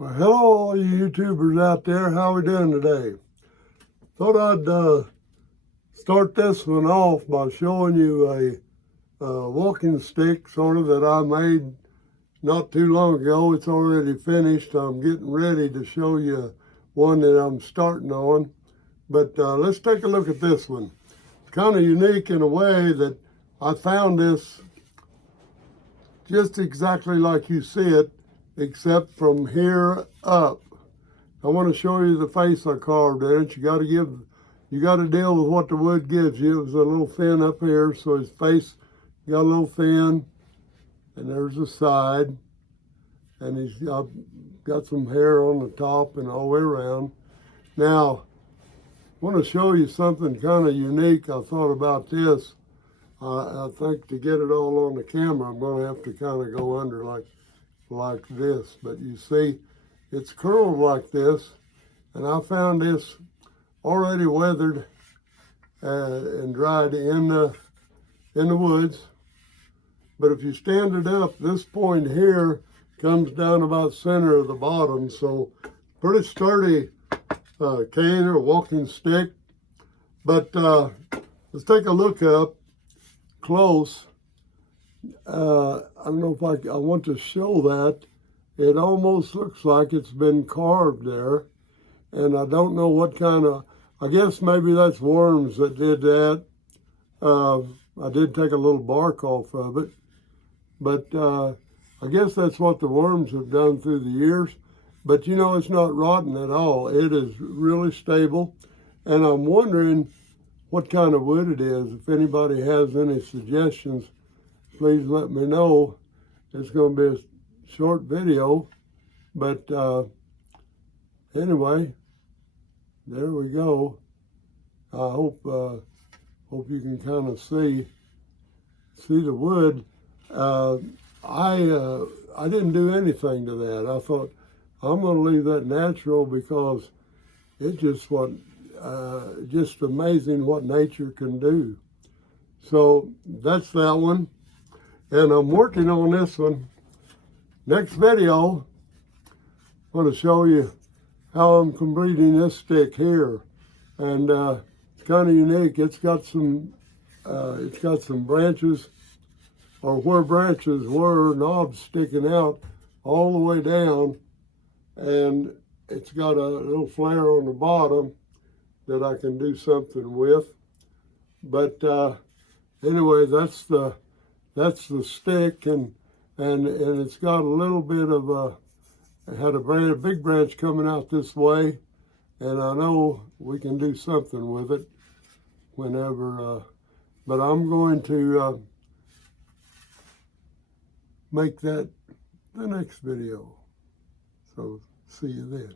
Well, hello all you YouTubers out there. How we doing today? Thought I'd start this one off by showing you a walking stick sort of that I made not too long ago. It's already finished. I'm getting ready to show you one that I'm starting on. But let's take a look at this one. It's kind of unique in a way that I found this just exactly like you see it, except from here up. I want to show you the face I carved in it. You got to deal with what the wood gives you. It was a little thin up here, so his face got a little thin, and there's the side, and he's got some hair on the top and all the way around. Now, I want to show you something kind of unique. I thought about this. I think to get it all on the camera, I'm going to have to kind of go under like this. But you see, it's curled like this, and I found this already weathered and dried in the woods. But if you stand it up, this point here comes down about center of the bottom, so pretty sturdy cane or walking stick. But let's take a look up close. I don't know if I want to show that. It almost looks like it's been carved there. And I don't know what kind of, I guess maybe that's worms that did that. I did take a little bark off of it. But I guess that's what the worms have done through the years. But you know, it's not rotten at all. It is really stable. And I'm wondering what kind of wood it is. If anybody has any suggestions, please let me know. It's going to be a short video, but anyway, there we go. I hope you can kind of see the wood. I didn't do anything to that. I thought I'm going to leave that natural because it's just amazing what nature can do. So that's that one. And I'm working on this one. Next video, I'm going to show you how I'm completing this stick here. And it's kind of unique. It's got some branches, or where branches were, knobs sticking out all the way down. And it's got a little flare on the bottom that I can do something with. But anyway, that's the stick, and it's got a little bit of it had a big branch coming out this way, and I know we can do something with it whenever, but I'm going to make that the next video. So see you then.